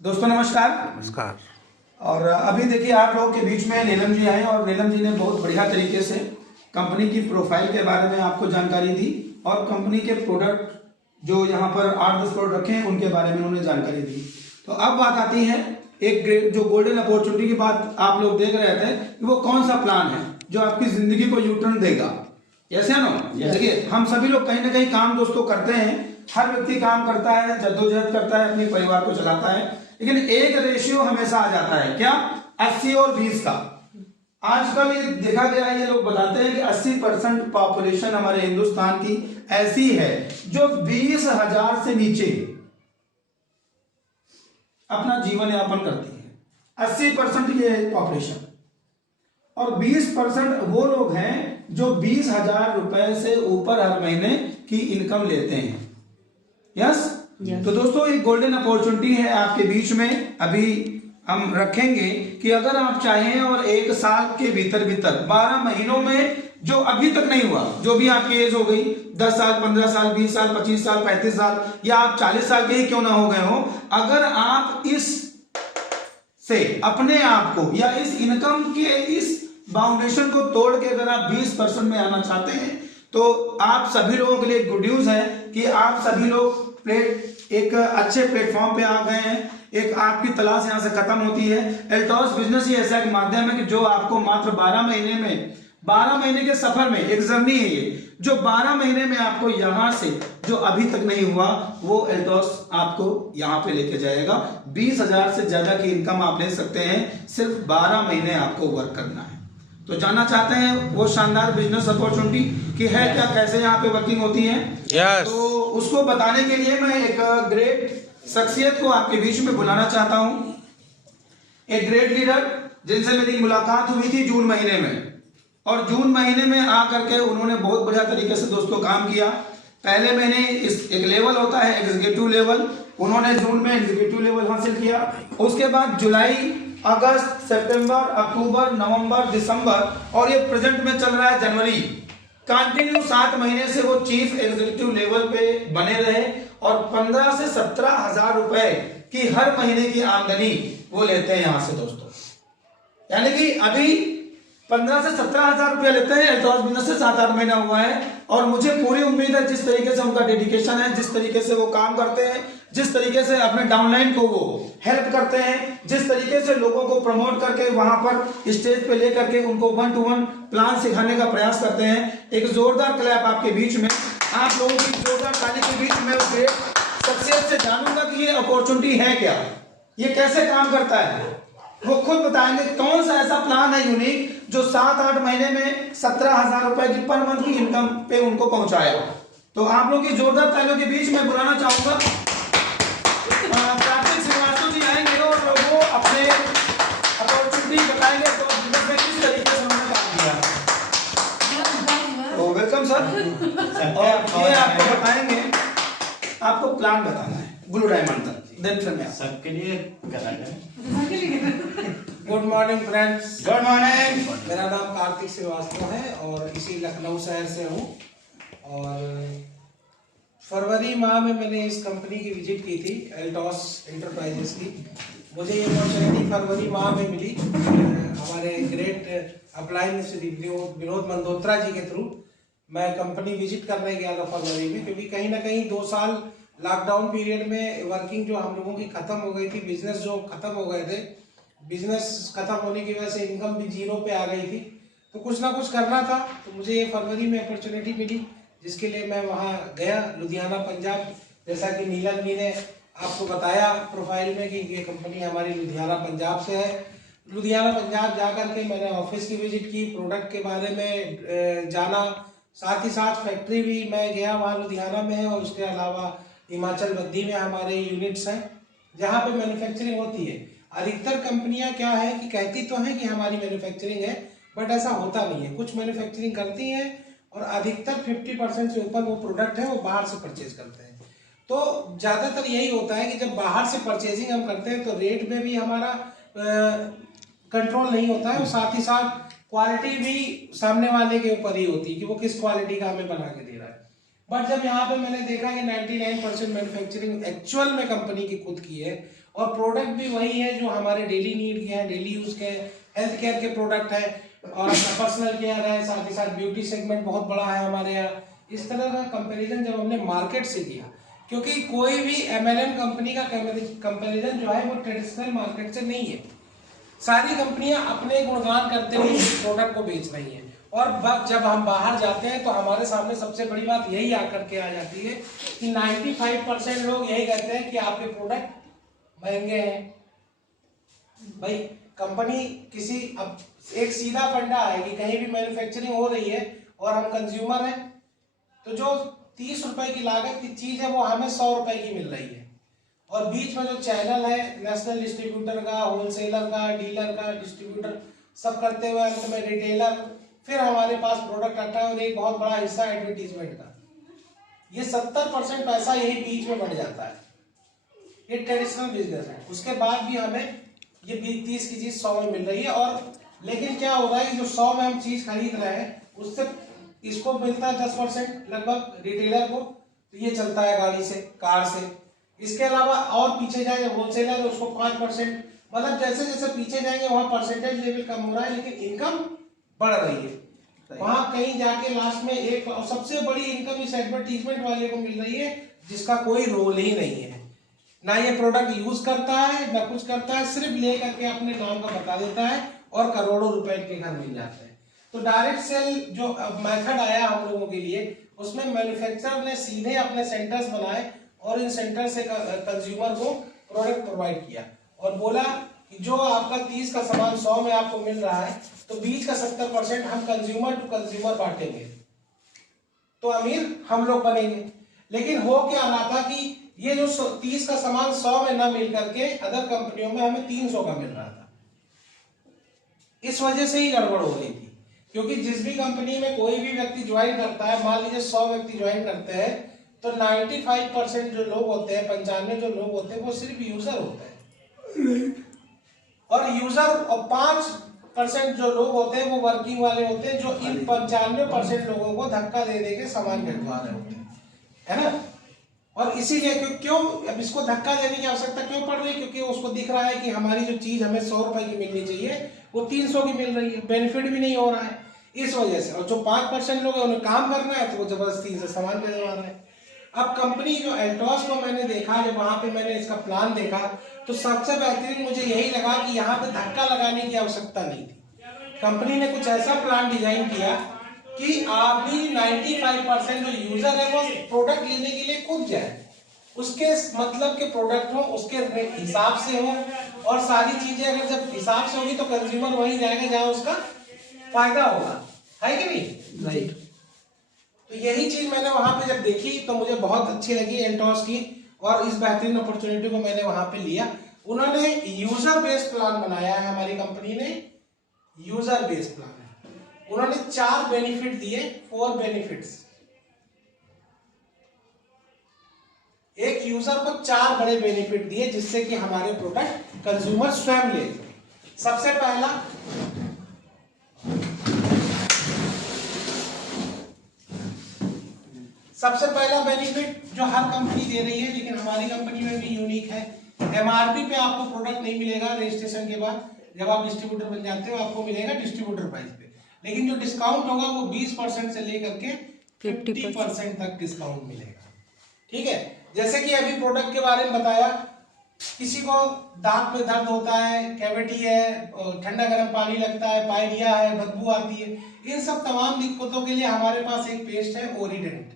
दोस्तों नमस्कार। नमस्कार। और अभी देखिए आप लोगों के बीच में नीलम जी आए और नीलम जी ने बहुत बढ़िया तरीके से कंपनी की प्रोफाइल के बारे में आपको जानकारी दी और कंपनी के प्रोडक्ट जो यहाँ पर 8-10 प्रोडक्ट रखे हैं उनके बारे में उन्होंने जानकारी दी। तो अब बात आती है एक जो गोल्डन अपॉर्चुनिटी की बात आप लोग देख रहे थे कि वो कौन सा प्लान है जो आपकी जिंदगी को यूटर्न देगा। ऐसे है ना, देखिए हम सभी लोग कहीं ना कहीं काम दोस्तों करते हैं, हर व्यक्ति काम करता है, जद्दोजहद करता है, अपने परिवार को चलाता है, लेकिन एक रेशियो हमेशा आ जाता है, क्या? 80 और 20 का। आजकल ये देखा गया है, ये लोग बताते हैं कि 80% पॉपुलेशन हमारे हिंदुस्तान की ऐसी है जो 20,000 से नीचे अपना जीवन यापन करती है। 80% ये पॉपुलेशन और 20% वो लोग हैं जो 20,000 रुपए से ऊपर हर महीने की इनकम लेते हैं। यस? तो दोस्तों एक गोल्डन अपॉर्चुनिटी है आपके बीच में, अभी हम रखेंगे कि अगर आप चाहें और एक साल के भीतर 12 महीनों में जो अभी तक नहीं हुआ, जो भी आपकी एज हो गई 10 साल, 15 साल, 20 साल, 25 साल, 35 साल या आप 40 साल के ही क्यों ना हो गए हो, अगर आप इस से अपने आप को या इस इनकम के इस बाउंडेशन को तोड़ के अगर आप 20% में आना चाहते हैं तो आप सभी लोगों के लिए गुड न्यूज है कि आप सभी लोग एक अच्छे प्लेटफॉर्म पे आ गए हैं। एक आपकी तलाश यहां से खत्म होती है। एल्टॉस बिजनेस ही ऐसा एक माध्यम है कि जो आपको मात्र 12 महीने के सफर में, एक जर्नी है ये, जो 12 महीने में आपको यहां से जो अभी तक नहीं हुआ वो एल्टॉस आपको यहां पे लेके जाएगा। 20,000 से ज्यादा की इनकम आप ले सकते हैं, सिर्फ 12 महीने आपको वर्क करना है। तो जानना चाहते हैं वो शानदार बिजनेस अपॉर्चुनिटी कि है क्या, कैसे यहाँ पे वर्किंग होती है? तो उसको बताने के लिए मैं एक ग्रेट शख्सियत को आपके बीच में बुलाना चाहता हूं, एक ग्रेट लीडर जिनसे मेरी मुलाकात हुई थी जून महीने में, और जून महीने में आकर के उन्होंने बहुत बढ़िया तरीके से दोस्तों काम किया। पहले मैंने इस एक लेवल होता है एग्जीक्यूटिव लेवल, उन्होंने जून में एग्जीक्यूटिव लेवल हासिल किया। उसके बाद जुलाई, अगस्त, सितंबर, अक्टूबर, नवंबर, दिसंबर और ये प्रेजेंट में चल रहा है जनवरी, कंटिन्यू 7 महीने से वो चीफ एग्जीक्यूटिव लेवल पे बने रहे और 15 से 17 हजार रुपए की हर महीने की आमदनी वो लेते हैं यहां से दोस्तों। यानी कि अभी 15 से 17 हजार रुपया लेते हैं। एल्टॉस बिजनेस से 7-8 महीना हुआ है और मुझे पूरी उम्मीद है जिस तरीके से उनका डेडिकेशन है, जिस तरीके से वो काम करते हैं, जिस तरीके से अपने डाउनलाइन को वो हेल्प करते हैं, जिस तरीके से लोगों को प्रमोट करके वहां पर स्टेज पे लेकर के उनको 1-to-1 प्लान सिखाने का प्रयास करते हैं। एक जोरदार क्लैप आपके बीच में, आप लोगों की जोरदार ताली के बीच में उस शख्सियत से जानूंगा कि ये अपॉर्चुनिटी है क्या, ये कैसे काम करता है। वो खुद बताएंगे कौन सा ऐसा प्लान है यूनिक जो 7-8 महीने में 17,000 रुपए की पर मंथ की इनकम पे उनको पहुंचाया। तो आप लोगों की जोरदार तालियों के बीच में बुलाना चाहूंगा कार्तिक श्रीवास्तव जी आएंगे और वो अपने अपॉर्चुनिटी बताएंगे तो बिजनेस में किस तरीके से उन्होंने काम किया। तो वेलकम सर। और ये आपको बताएंगे, आपको प्लान बताना है ब्लू डायमंड तक, देन फिर मैं सबके लिए कराएंगे। Good morning friends. Good morning. मेरा नाम कार्तिक श्रीवास्तव है और इसी लखनऊ शहर से हूँ। और फरवरी माह में मैंने इस कंपनी की विजिट की थी, एल्टॉस एंटरप्राइजेस की। मुझे ये अपॉर्चुनिटी फरवरी माह में मिली हमारे ग्रेट अपलाइन श्री विनोद मल्होत्रा जी के थ्रू। मैं कंपनी विजिट करने गया था फरवरी में, क्योंकि कहीं ना कहीं 2 साल लॉकडाउन पीरियड में वर्किंग जो हम लोगों की खत्म हो गई थी, बिजनेस जो खत्म हो गए थे, बिजनेस खत्म होने की वजह से इनकम भी 0 पे आ गई थी, तो कुछ ना कुछ करना था। तो मुझे ये फरवरी में अपॉर्चुनिटी मिली जिसके लिए मैं वहाँ गया, लुधियाना पंजाब। जैसा कि नीलम जी ने आपको बताया प्रोफाइल में कि ये कंपनी हमारी लुधियाना पंजाब से है। लुधियाना पंजाब जाकर के मैंने ऑफिस की विजिट की, प्रोडक्ट के बारे में जाना, साथ ही साथ फैक्ट्री भी मैं गया वहाँ लुधियाना में है। और उसके अलावा हिमाचल बद्दी में हमारे यूनिट्स हैं जहाँ पे मैन्युफैक्चरिंग होती है। अधिकतर कंपनियां क्या है कि कहती तो हैं कि हमारी मैन्युफैक्चरिंग है, बट ऐसा होता नहीं है। कुछ मैन्युफैक्चरिंग करती हैं और अधिकतर 50% से ऊपर वो प्रोडक्ट है वो बाहर से परचेज करते हैं। तो ज़्यादातर यही होता है कि जब बाहर से परचेजिंग हम करते हैं तो रेट में भी हमारा कंट्रोल नहीं होता है और साथ ही साथ क्वालिटी भी सामने वाले के ऊपर ही होती है कि वो किस क्वालिटी का हमें बना के दे रहा है। बट जब यहाँ पे मैंने देखा कि 99% मैन्युफैक्चरिंग एक्चुअल में कंपनी की खुद की है और प्रोडक्ट भी वही है जो हमारे डेली नीड के हैं, डेली यूज के, हेल्थ केयर के प्रोडक्ट है और पर्सनल केयर है, साथ ही साथ ब्यूटी सेगमेंट बहुत बड़ा है हमारे यहाँ। इस तरह का कंपैरिजन जब हमने मार्केट से किया, क्योंकि कोई भी एमएलएम कंपनी का कंपैरिजन जो है वो ट्रेडिशनल मार्केट से नहीं है। सारी कंपनियां अपने गुणगान करते हुए प्रोडक्ट को बेच रही हैं और जब हम बाहर जाते हैं तो हमारे सामने सबसे बड़ी बात यही आकर के आ जाती है कि 95% लोग यही कहते हैं कि आपके प्रोडक्ट महंगे हैं। भाई कंपनी किसी, अब एक सीधा फंडा है कि कहीं भी मैन्युफैक्चरिंग हो रही है और हम कंज्यूमर हैं, तो जो 30 रुपए की लागत की चीज है वो हमें 100 रुपए की मिल रही है और बीच में जो चैनल है नेशनल डिस्ट्रीब्यूटर का, होलसेलर का, डीलर का, डिस्ट्रीब्यूटर सब करते हुए अंत में रिटेलर, फिर हमारे पास प्रोडक्ट आता है और एक बहुत बड़ा हिस्सा एडवर्टीजमेंट का। ये 70% पैसा यही बीच में बढ़ जाता है। ये ट्रेडिशनल बिजनेस है। उसके बाद भी हमें ये 30 की चीज 100 में मिल रही है और लेकिन क्या हो रहा है, जो 100 में हम चीज खरीद रहे हैं उससे इसको मिलता है 10% लगभग रिटेलर को, तो ये चलता है गाड़ी से, कार से। इसके अलावा और पीछे जाए होलसेलर उसको 5%, मतलब जैसे जैसे पीछे जाएंगे वहां परसेंटेज लेवल कम हो रहा है लेकिन इनकम बढ़ रही है। वहां कहीं जाके लास्ट में एक और सबसे बड़ी इनकम इस एडवर्टीजमेंट वाले को मिल रही है जिसका कोई रोल ही नहीं है, ना ये प्रोडक्ट यूज करता है ना कुछ करता है, सिर्फ ले करके अपने नाम का बता देता है और करोड़ों रुपए के घर मिल जाते हैं। तो डायरेक्ट सेल जो मेथड आया हम लोगों के लिए, उसमें मैन्युफैक्चरर ने सीधे अपने सेंटर्स बनाए और इन सेंटर से कंज्यूमर को प्रोडक्ट प्रोवाइड किया और बोला कि जो आपका 30 का सामान 100 में आपको मिल रहा है तो बीच का 70% हम कंज्यूमर टू कंज्यूमर बांटेंगे, तो अमीर हम लोग बनेंगे। लेकिन हो क्या रहा था कि ये जो 30 का सामान 100 में ना मिल करके अदर कंपनियों में हमें 300 का मिल रहा था। इस वजह से ही गड़बड़ हो रही थी, क्योंकि जिस भी कंपनी में कोई भी व्यक्ति ज्वाइन करता है, मान लीजिए 100 व्यक्ति ज्वाइन करते हैं तो 95% जो लोग होते हैं, 95 जो लोग होते हैं वो सिर्फ यूजर होते हैं और यूजर और 5% जो लोग होते हैं वो वर्किंग वाले होते हैं, जो इन 95% लोगों को धक्का दे दे के सामान खरीदवा रहे होते हैं, है ना। और इसीलिए क्यों अब इसको धक्का देने की आवश्यकता क्यों पड़ रही है, क्योंकि उसको दिख रहा है कि हमारी जो चीज हमें 100 रुपए की मिलनी चाहिए वो 300 की मिल रही है, बेनिफिट भी नहीं हो रहा है इस वजह से। और जो 5% लोग हैं उन्हें काम करना है तो वो जबरदस्ती से सामान खरीदवा रहे हैं। अब कंपनी जो एल्टॉस को मैंने देखा, जब वहां पे मैंने इसका प्लान देखा तो सबसे बेहतरीन मुझे यही लगा कि यहाँ पे धक्का लगाने की आवश्यकता नहीं थी। कंपनी ने कुछ ऐसा प्लान डिजाइन किया कि आप भी 95% जो यूजर है वो प्रोडक्ट लेने के लिए कूद जाए, उसके मतलब के प्रोडक्ट हो, उसके हिसाब से हो और सारी चीजें अगर जब हिसाब से होगी तो कंज्यूमर वहीं जाएगा जहां उसका फायदा होगा, है कि नहीं? राइट। तो यही चीज मैंने वहां पे जब देखी तो मुझे बहुत अच्छी लगी एल्टॉस की और इस बेहतरीन अपॉर्चुनिटी को मैंने वहां पे लिया। उन्होंने यूजर बेस्ड प्लान बनाया है, हमारी कंपनी ने यूजर बेस्ड प्लान है। उन्होंने 4 बेनिफिट दिए, 4 बेनिफिट्स। एक यूजर को 4 बड़े बेनिफिट दिए जिससे कि हमारे प्रोडक्ट कंज्यूमर स्वयं ले। सबसे पहला बेनिफिट जो हर कंपनी दे रही है लेकिन हमारी कंपनी में भी यूनिक है, एमआरपी पे आपको प्रोडक्ट नहीं मिलेगा रजिस्ट्रेशन के बाद, जब आप डिस्ट्रीब्यूटर बन जाते हो आपको मिलेगा डिस्ट्रीब्यूटर प्राइस पे, लेकिन जो डिस्काउंट होगा वो 20% से लेकर के 50% तक डिस्काउंट मिलेगा। ठीक है, जैसे कि अभी प्रोडक्ट के बारे में बताया, किसी को दांत में दर्द होता है, कैविटी है, ठंडा गर्म पानी लगता है, पायरिया है, बदबू आती है, इन सब तमाम दिक्कतों के लिए हमारे पास एक पेस्ट है ओरिडेंट,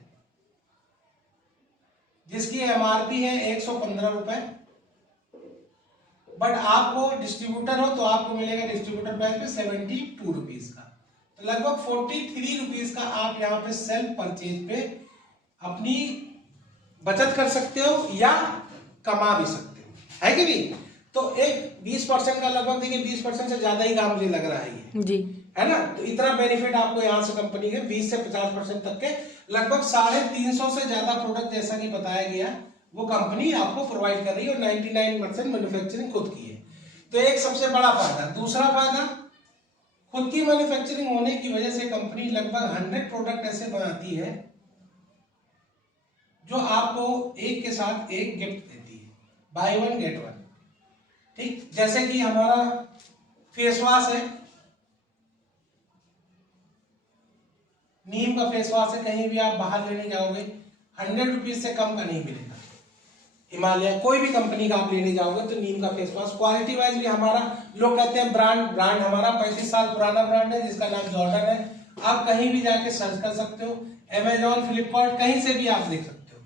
जिसकी एमआरपी है 115 रुपए, बट आपको डिस्ट्रीब्यूटर हो तो आपको मिलेगा डिस्ट्रीब्यूटर प्राइस पे 72 रुपीज का, तो लगभग 43 रुपीज का आप यहाँ पे सेल्फ परचेज पे अपनी बचत कर सकते हो या कमा भी सकते हो, है कि नहीं? तो एक 20% का लगभग, देखिए 20% से ज्यादा ही काम मुझे लग रहा है ये जी, है ना। तो इतना बेनिफिट आपको यहाँ से कंपनी के 20 से 50% तक के लगभग 350 से ज्यादा प्रोडक्ट जैसा कि बताया गया वो कंपनी आपको प्रोवाइड कर रही है और 99% मैन्युफैक्चरिंग खुद की है। तो एक सबसे बड़ा फायदा। दूसरा फायदा, खुद की मैन्युफैक्चरिंग होने की वजह से कंपनी लगभग 100 प्रोडक्ट ऐसे बनाती है जो आपको एक के साथ एक गिफ्ट देती है, बाय वन गेट वन। ठीक, जैसे कि हमारा फेस वॉश है, नीम का फेस वॉश है, कहीं भी आप बाहर लेने जाओगे 100 रुपीज से कम का नहीं मिलेगा। हिमालय कोई भी कंपनी का आप लेने जाओगे तो नीम का फेस वॉश क्वालिटी वाइज भी हमारा, लोग कहते हैं ब्रांड हमारा 35 साल पुराना ब्रांड है जिसका नाम जॉर्डन है। आप कहीं भी जाके सर्च कर सकते हो, अमेजॉन, फ्लिपकार्ट, कहीं से भी आप देख सकते हो।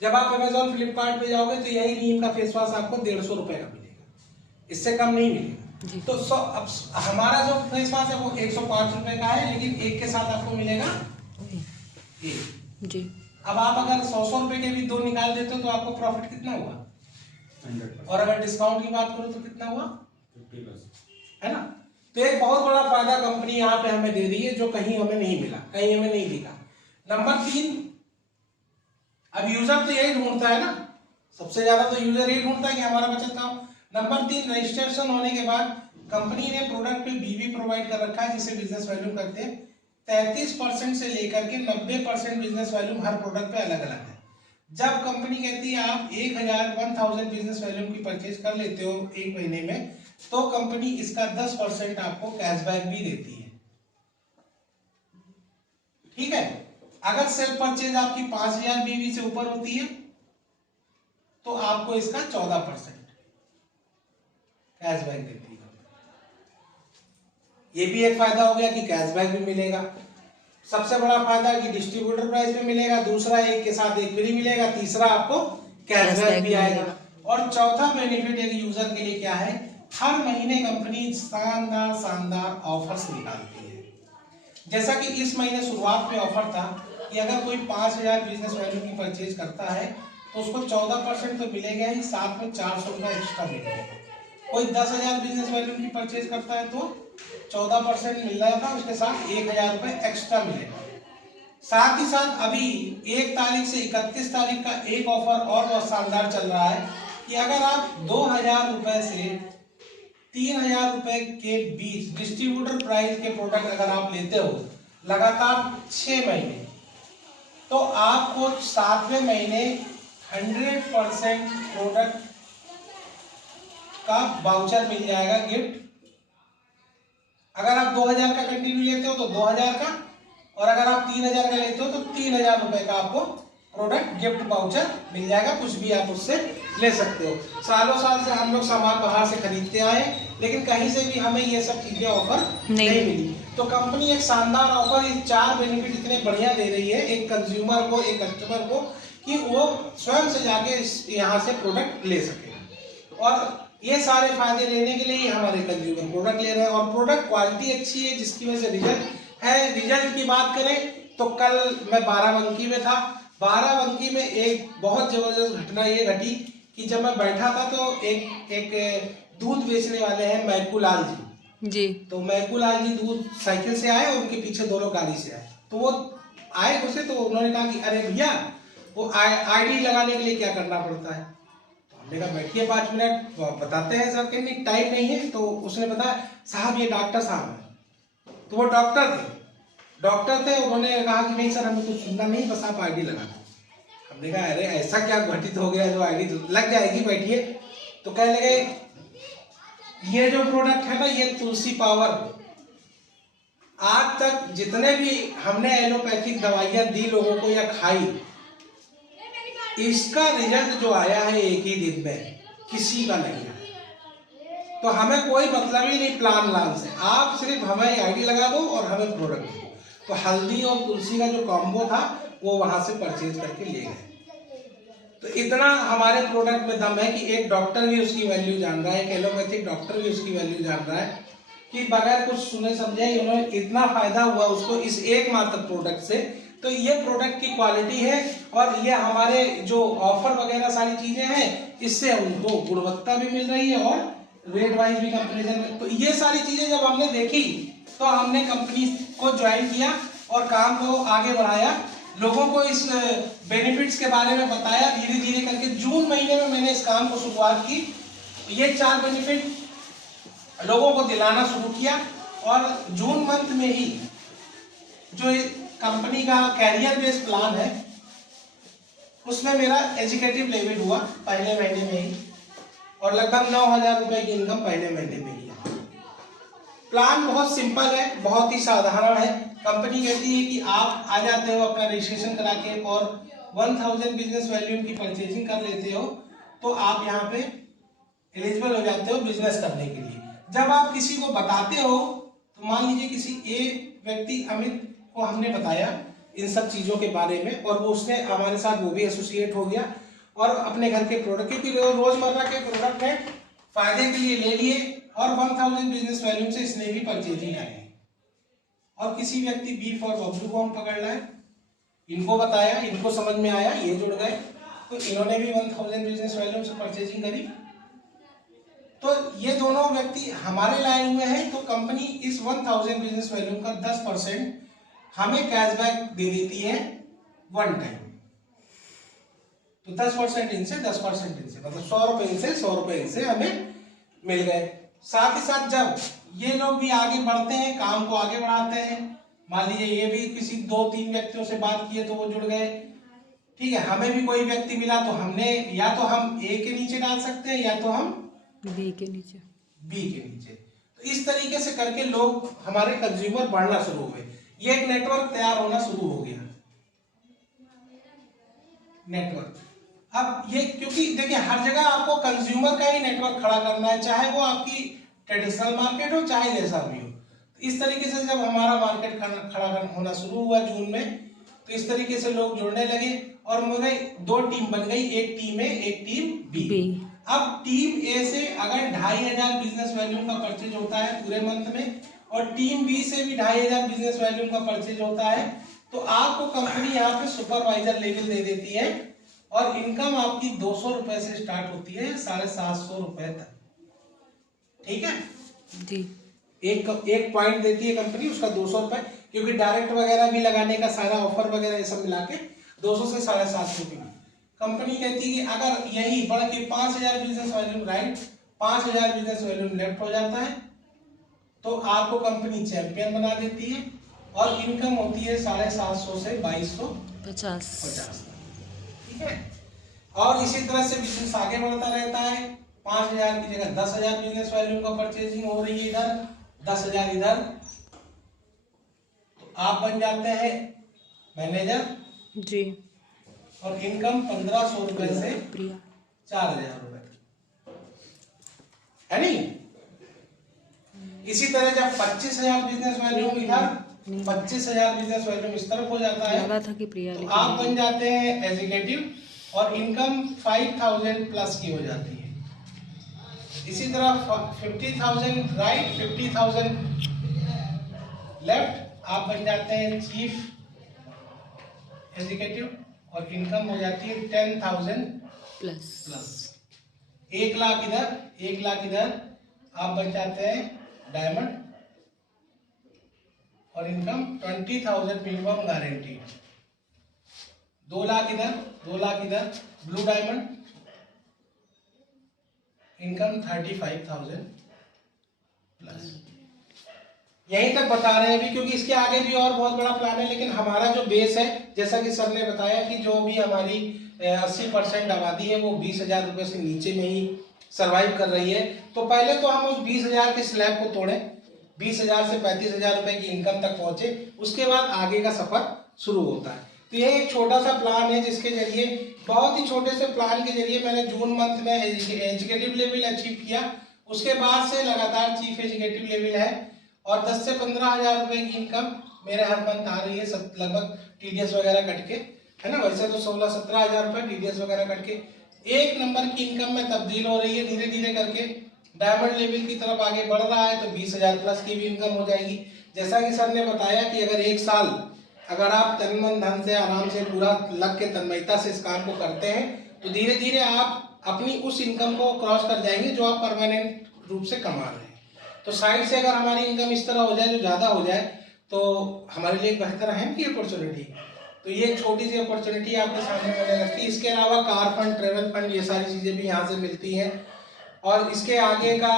जब आप अमेजॉन, फ्लिपकार्ट पे जाओगे तो यही नीम का फेस वॉश आपको 150 रुपए का मिलेगा, इससे कम नहीं मिलेगा। तो अब हमारा जो फेस वॉश है वो 105 रुपए का है, लेकिन एक के साथ आपको मिलेगा एक जी। अब आप अगर 100 रुपए के भी दो निकाल देते हो तो आपको प्रॉफिट कितना हुआ 100%। और अगर डिस्काउंट की बात करो तो कितना हुआ 50%, है ना। तो एक बहुत बड़ा फायदा कंपनी यहाँ पे हमें दे रही है जो कहीं हमें नहीं मिला, कहीं हमें नहीं दिखा। नंबर 3, अब यूजर तो यही ढूंढता है ना, सबसे ज्यादा तो यूजर यही ढूंढता है कि हमारा बचत का हो। नंबर 3, रजिस्ट्रेशन होने के बाद कंपनी ने प्रोडक्ट पे बीवी प्रोवाइड कर रखा है जिसे बिजनेस वैल्यू करते हैं। 33% से लेकर के 90% बिजनेस वैल्यू हर प्रोडक्ट पे अलग अलग है। जब कंपनी कहती है आप 1000 बिजनेस वैल्यू की परचेज कर लेते हो एक महीने में, तो कंपनी इसका 10% आपको कैशबैक भी देती है। ठीक है, अगर सेल्फ परचेज आपकी 5000 बीवी से ऊपर होती है तो आपको इसका 14% कैशबैक देती है। ये भी एक फायदा हो गया कि कैशबैक भी मिलेगा। सबसे बड़ा फायदा कि डिस्ट्रीब्यूटर प्राइस में मिलेगा, दूसरा एक के साथ एक फ्री मिलेगा, तीसरा आपको कैशबैक भी आएगा। और चौथा बेनिफिट एक यूजर के लिए क्या है, हर महीने कंपनी शानदार ऑफर्स निकालती है। जैसा कि इस महीने शुरुआत में ऑफर था कि अगर कोई 5000 बिजनेस वैल्यू की परचेज करता है तो उसको 14% तो मिलेगा ही, साथ में 400 रुपए एक्स्ट्रा मिलेगा। कोई 10,000 बिजनेस वैल्यू की परचेज करता है तो 14% मिल रहा था, उसके साथ 1000 रुपए एक्स्ट्रा मिलेगा। साथ ही साथ अभी 1 तारीख से 31 तारीख का एक ऑफर और बहुत शानदार चल रहा है कि अगर आप 2000 रुपए से 3000 रुपए के बीच डिस्ट्रीब्यूटर प्राइस के प्रोडक्ट अगर आप लेते हो लगातार 6 महीने, तो आपको 7वें महीने 100% प्रोडक्ट का वाउचर मिल जाएगा गिफ्ट। अगर आप 2000 का कंटिन्यू लेते हो तो 2000 का, और अगर आप 3000 का लेते हो तो 3000 रुपए का आपको प्रोडक्ट गिफ्ट वाउचर मिल जाएगा। कुछ भी आप उससे ले सकते हो। सालों साल से हम लोग सामान बाहर से खरीदते आए, लेकिन कहीं से भी हमें ये सब चीजें ऑफर नहीं मिली। तो कंपनी एक शानदार ऑफर, ये 4 बेनिफिट इतने बढ़िया दे रही है एक कंज्यूमर को, एक कस्टमर को, कि वो स्वयं से जाके यहाँ से प्रोडक्ट ले सके। और ये सारे फायदे लेने के लिए हमारे कंज्यूमर प्रोडक्ट ले रहे हैं, और प्रोडक्ट क्वालिटी अच्छी है जिसकी वजह से रिजल्ट है। रिजल्ट की बात करें तो कल मैं बाराबंकी में था। बाराबंकी में एक बहुत जबरदस्त घटना ये घटी कि जब मैं बैठा था तो एक दूध बेचने वाले हैं मैकूलाल जी। तो मैकूलाल जी दूध साइकिल से आए और उनके पीछे 2 लोग गाड़ी से आए। तो वो आए घुसे तो उन्होंने कहा कि अरे भैया वो आईडी लगाने के लिए क्या करना पड़ता है। हमने कहा बैठिए 5 मिनट बताते हैं सर। कहने टाइम नहीं है। तो उसने बताया साहब ये डॉक्टर साहब हैं। तो वो डॉक्टर थे। उन्होंने कहा कि नहीं सर हमें कुछ सुनना नहीं, बस आप आईडी लगा दो। हमने कहा अरे ऐसा क्या घटित हो गया जो आईडी लग जाएगी, बैठिए। तो कहने लगे ये जो प्रोडक्ट है ना, ये तुलसी पावर, आज तक जितने भी हमने एलोपैथिक दवाइयां दी लोगों को या खाई, इसका रिजल्ट जो आया है एक ही दिन में किसी का नहीं है। तो हमें कोई मतलब ही नहीं प्लान लान से, आप सिर्फ हमें आईडी लगा दो और हमें प्रोडक्ट दो। तो हल्दी और तुलसी का जो कॉम्बो था वो वहां से परचेज करके ले गए। तो इतना हमारे प्रोडक्ट में दम है कि एक डॉक्टर भी उसकी वैल्यू जान रहा है, एक एलोपैथिक डॉक्टर भी उसकी वैल्यू जान रहा है कि बगैर कुछ सुने समझे उन्होंने इतना फायदा हुआ उसको इस एकमात्र प्रोडक्ट से। तो ये प्रोडक्ट की क्वालिटी है, और ये हमारे जो ऑफर वगैरह सारी चीजें हैं, इससे उनको गुणवत्ता भी मिल रही है और रेट वाइज भी कंपैरिजन में। तो ये सारी चीजें जब हमने देखी तो हमने कंपनी को ज्वाइन किया और काम को आगे बढ़ाया, लोगों को इस बेनिफिट्स के बारे में बताया। धीरे धीरे करके जून महीने में मैंने इस काम को शुरुआत की। ये 4 बेनिफिट लोगों को दिलाना शुरू किया, और जून मंथ में ही जो कंपनी का कैरियर बेस्ड प्लान है उसमें मेरा एजुकेटिव लेवल हुआ पहले महीने में ही, और लगभग 9,000 रुपए की इनकम पहले महीने में ही है। प्लान बहुत सिंपल है, बहुत ही साधारण है। कंपनी कहती है कि आप आ जाते हो अपना रजिस्ट्रेशन करा के और 1000 बिजनेस वॉल्यूम की परचेजिंग कर लेते हो, तो आप यहाँ पे एलिजिबल हो जाते हो बिजनेस करने के लिए। जब आप किसी को बताते हो, तो मान लीजिए किसी ए व्यक्ति अमित को हमने बताया इन सब चीजों के बारे में, और वो उसने हमारे साथ वो भी एसोसिएट हो गया और अपने घर के प्रोडक्ट, क्योंकि रोजमर्रा के प्रोडक्ट है, फायदे के लिए ले लिए और 1000 बिजनेस वॉल्यूम से इसने भी परचेजिंग आई। और किसी व्यक्ति बी फॉर बबलू को हम पकड़ लाए, इनको बताया, इनको समझ में आया, ये जुड़ गए, तो इन्होंने भी 1000 बिजनेस वॉल्यूम से परचेजिंग करी। तो ये दोनों व्यक्ति हमारे लाए हुए हैं, तो कंपनी इस 1000 बिजनेस वॉल्यूम का 10% हमें कैशबैक दे देती है वन टाइम। तो 10% इनसे, 10% इनसे, मतलब 100 रुपए इनसे, 100 रुपए इनसे हमें मिल गए। साथ ही साथ जब ये लोग भी आगे बढ़ते हैं, काम को आगे बढ़ाते हैं, मान लीजिए ये भी किसी 2-3 व्यक्तियों से बात किए तो वो जुड़ गए, ठीक है, हमें भी कोई व्यक्ति मिला तो हमने या तो हम ए के नीचे डाल सकते हैं या तो हम बी के नीचे। तो इस तरीके से करके लोग, हमारे कंज्यूमर बढ़ना शुरू हुए, ये एक नेटवर्क तैयार होना शुरू हो गया। नेटवर्क अब ये, क्योंकि देखिए हर जगह आपको कंज्यूमर का ही नेटवर्क खड़ा करना है, चाहे वो आपकी ट्रेडिशनल मार्केट हो चाहे जैसा भी हो। तो इस तरीके से जब हमारा मार्केट खड़ा होना शुरू हुआ जून में, तो इस तरीके से लोग जुड़ने लगे और मेरे 2 टीम बन गई, एक टीम ए, एक टीम बी। अब टीम ए से अगर 2500 बिजनेस वॉल्यूम का परचेज होता है पूरे मंथ में, और टीम बी से भी 2500 बिजनेस वॉल्यूम का परचेज होता है, तो आपको कंपनी यहाँ पे सुपरवाइजर लेवल दे देती है और इनकम आपकी 200 रुपए से स्टार्ट होती है 750 रुपए तक। ठीक है जी। एक पॉइंट देती है कंपनी, उसका 200 रुपए, क्योंकि डायरेक्ट वगैरह भी लगाने का सारा ऑफर वगैरह ये सब मिला के 200 से 750 रुपए। कंपनी कहती है कि अगर यही बढ़ के 5000 business volume right, 5000 business volume left हो जाता है, तो आपको कंपनी चैंपियन बना देती है और इनकम होती है 750 से 2250। ठीक है, और इसी तरह से बिजनेस आगे बढ़ता रहता है। 5000 की जगह 10,000 बिजनेस वॉल्यूम का परचेजिंग हो रही है इधर, 10,000 इधर, तो आप बन जाते हैं मैनेजर जी। और इनकम 1500 रुपए से प्रिया 4000 रुपए, है नहीं। इसी तरह जब 25,000 बिजनेस वॉल्यूम इधर, 25,000 बिजनेस वॉल्यूम इस तरफ हो जाता है, लगा था कि प्रिया, तो आप बन जाते हैं एग्जीक्यूटिव और इनकम 5000 प्लस की हो जाती है। इसी तरह 50,000 राइट, 50,000 लेफ्ट, आप बन जाते हैं चीफ एग्जीक्यूटिव और इनकम हो जाती है 10,000 प्लस। 1 लाख इधर, 1 लाख इधर, आप बन जाते हैं डायमंड और इनकम 20,000 मिनिमम गारंटी। 2 लाख इधर, 2 लाख इधर, ब्लू डायमंड, इनकम 35,000 प्लस। यहीं तक बता रहे हैं अभी, क्योंकि इसके आगे भी और बहुत बड़ा प्लान है, लेकिन हमारा जो बेस है, जैसा कि सर ने बताया कि जो भी हमारी 80% आबादी है वो 20,000 रुपए से नीचे में ही सरवाइव कर रही है। तो पहले तो हम उस 20,000 के स्लैब को तोड़े, 20,000 से 35,000 रुपए की इनकम तक पहुंचे, उसके बाद आगे का सफर शुरू होता है। तो ये एक छोटा सा प्लान है जिसके जरिए, बहुत ही छोटे से प्लान के जरिए मैंने जून मंथ में एजुकेटिव लेवल अचीव किया। उसके बाद से लगातार चीफ एजुकेटिव लेवल है और 10 से 15,000 रुपए की इनकम मेरे हर मंथ आ रही है, लगभग टीडीएस वगैरह कट के, है ना। वैसे तो 16-17,000 रुपए टीडीएस वगैरह कट के एक नंबर की इनकम में तब्दील हो रही है। धीरे धीरे करके डायमंड लेवल की तरफ आगे बढ़ रहा है, तो 20,000 प्लस की भी इनकम हो जाएगी। जैसा कि सर ने बताया कि अगर एक साल अगर आप तन मन धन से आराम से पूरा लग के तन्मयता से इस काम को करते हैं, तो धीरे धीरे आप अपनी उस इनकम को क्रॉस कर जाएंगे जो आप परमानेंट रूप से कमा रहे हैं। तो साइड से अगर हमारी इनकम इस तरह हो जाए, जो ज्यादा हो जाए, तो हमारे लिए एक बेहतर है कि अपॉर्चुनिटी। तो ये एक छोटी सी अपॉर्चुनिटी आपके सामने मैंने रखी। इसके अलावा कार फंड, ट्रेवल फंड, ये सारी चीजें भी यहाँ से मिलती हैं। और इसके आगे का